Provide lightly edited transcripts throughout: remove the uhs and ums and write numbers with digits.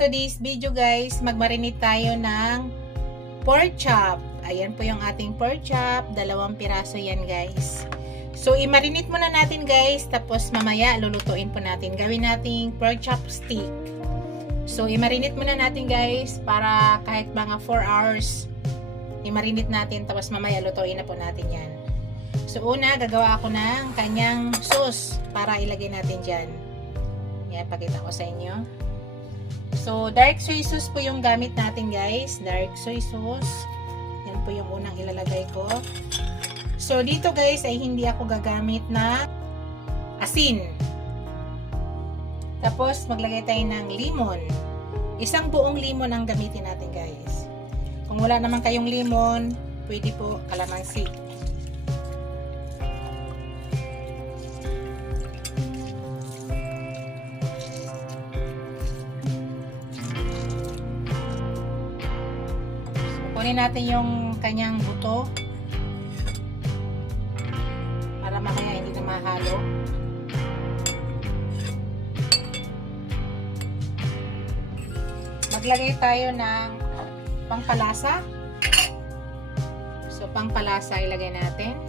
today's video guys, magmarinate tayo ng pork chop. Ayan po yung ating pork chop, 2 piraso yan guys. So i-marinate muna natin guys, tapos mamaya lulutuin po natin. Gawin nating pork chop stick. So i-marinate muna natin guys, para kahit mga 4 hours, i-marinate natin, tapos mamaya lutuin na po natin yan. So una, gagawa ako ng kanyang sauce para ilagay natin dyan. Yan, pakita ko sa inyo. So, dark soy sauce po yung gamit natin guys. Dark soy sauce. Yan po yung unang ilalagay ko. So, dito guys ay hindi ako gagamit na asin. Tapos, maglagay tayo ng limon. Isang buong limon ang gamitin natin guys. Kung wala naman kayong limon, pwede po kalamansi. Kunin natin yung kanyang buto para mamaya hindi na mahalo. Maglagay tayo ng pangpalasa. So pangpalasa ilagay natin.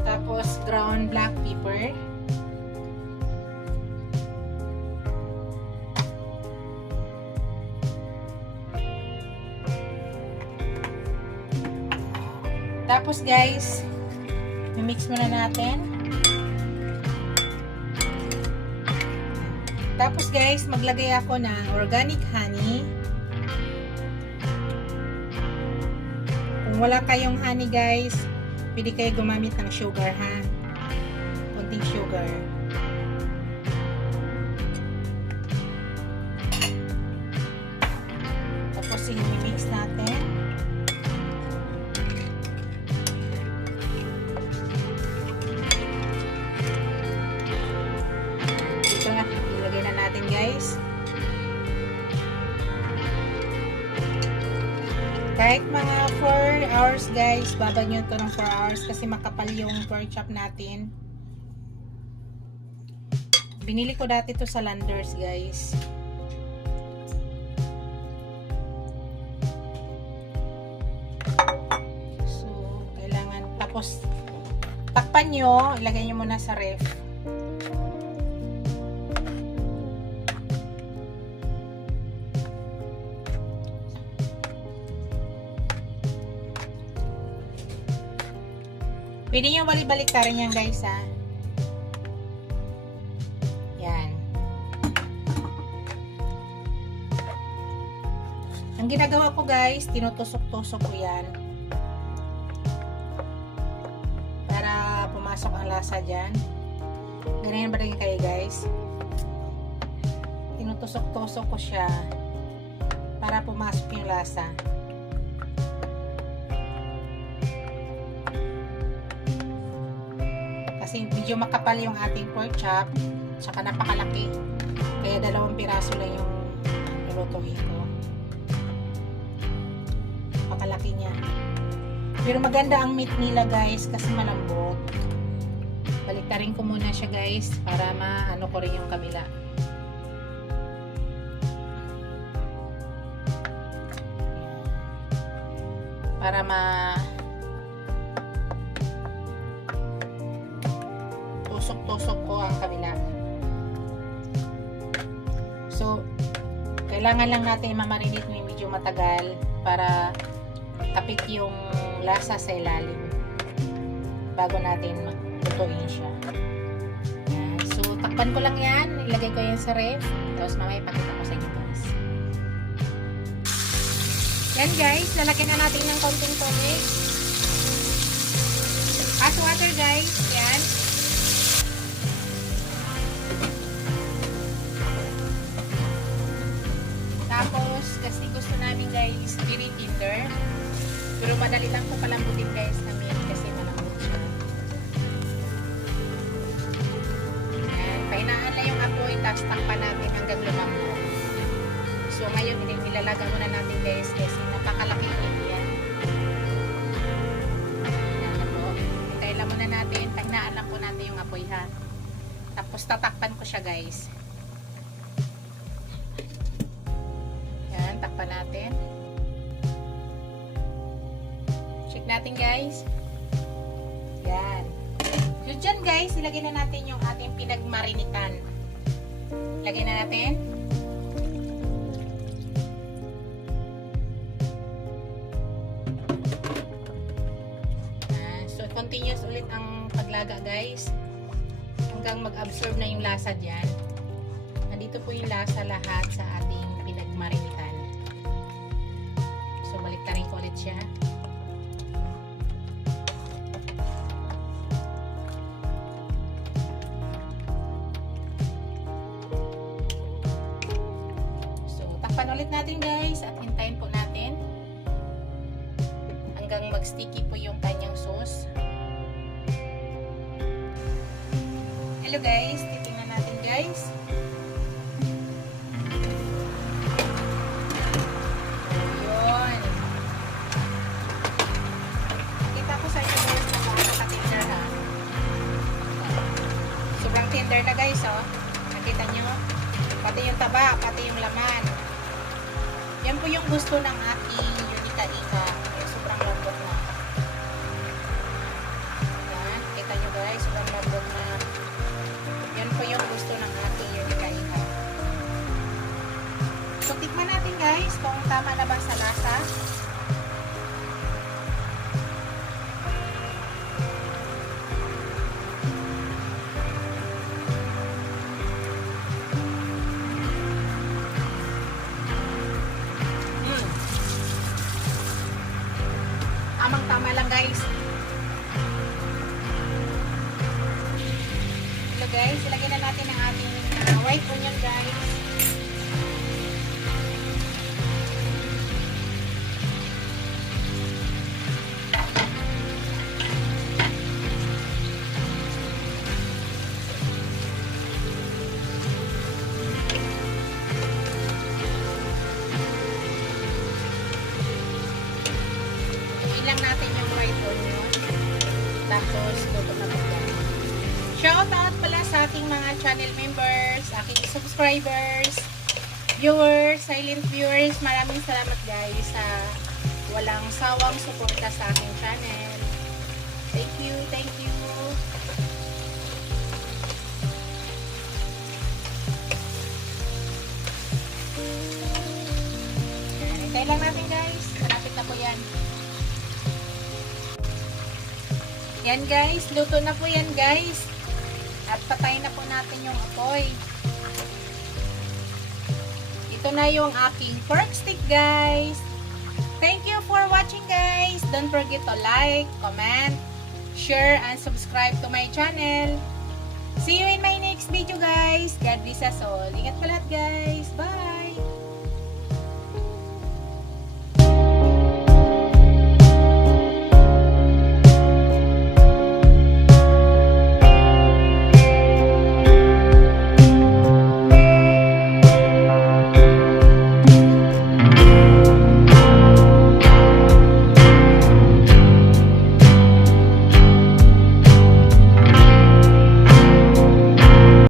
Tapos ground black pepper. Tapos guys, mix muna natin. Tapos guys, maglagay ako ng organic honey. Kung wala kayong honey guys, pwede kayo gumamit ng sugar ha. Konting sugar. Tapos i-mix natin. Guys, kahit mga 4 hours guys, babad nyo ito ng 4 hours kasi makapal yung pork chop natin. Binili ko dati to sa Landers guys. So kailangan, tapos takpan nyo, ilagay nyo muna sa ref. Pwede nyo balik-baliktarin yan guys ha. Yan. Ang ginagawa ko guys, tinutusok-tusok ko yan. Para pumasok ang lasa dyan. Ganyan ba rin kayo guys? Tinutusok-tusok ko siya. Para pumasok yung lasa. Kasi medyo makapal yung ating pork chop, saka napakalaki, kaya 2 piraso lang yung lulutuin ko. Napakalaki niya, pero maganda ang meat nila guys kasi malambot. Baliktarin ko muna siya guys para maano ko rin yung kabila. Para tusok-tusok ko ang kabila. So, kailangan lang natin mamarinate ng medyo matagal para kapit yung lasa sa ilalim bago natin lutuin siya. Yan. So, takpan ko lang yan. Ilagay ko yan sa ref. Tapos mamaya ipakita ko sa inyo guys. Yan guys, lalagyan na natin ng konting tubig. Hot water guys. Yan. Tapos, kasi gusto namin guys, very tender. Pero madali lang po palambutin guys namin kasi malambot siya. Ayan, pahinaan lang yung apoy, tapos takpan natin hanggang lumambot. So, ngayon, nilalaga muna natin guys kasi napakalaki ulit yan. Ayan na po. Hintayin lang muna natin, pahinaan lang lang po natin yung apoy ha. Tapos tatakpan ko siya guys. Yan, takpan natin. Check natin guys. Yan. So dyan guys, ilagay na natin yung ating pinagmarinitan. Lagay na natin. So continuous ulit ang paglaga guys. Hanggang mag-absorb na yung lasa dyan. Nandito po yung lasa lahat sa ating pinagmarinitan. So baliktarin ko ulit siya. So takpan ulit natin guys at hintayin po natin hanggang mag-sticky po yung kanyang sauce. Hello guys, titingnan natin guys. Ayun. Kita ko sa inyo guys na paano ka-tender ha. Sobrang tender na guys oh. Nakita nyo? Pati yung taba, pati yung laman. Yan po yung gusto ng aking Unica-Ica. Sobrang lambot na. Yan, kita nyo guys, sobrang lambot na. Yan po yung gusto ng ating Unica-Ica. So, tikman natin guys kung tama na ba sa lasa. Tamang-tama lang guys. So guys, ilagay na natin ang ating white onion guys. Ilang natin yung white onion. Tapos, luto na po yan. Shout out pala sa ating mga channel members, aking subscribers, viewers, silent viewers. Maraming salamat guys sa walang sawang suporta sa aking channel. Thank you, thank you. Hintay lang natin guys. Malapit na po yan. Yan guys, luto na po yan guys. At patayin na po natin yung apoy. Ito na yung aking pork stick guys. Thank you for watching guys. Don't forget to like, comment, share, and subscribe to my channel. See you in my next video guys. God bless us all. Ingat po lahat guys. Bye!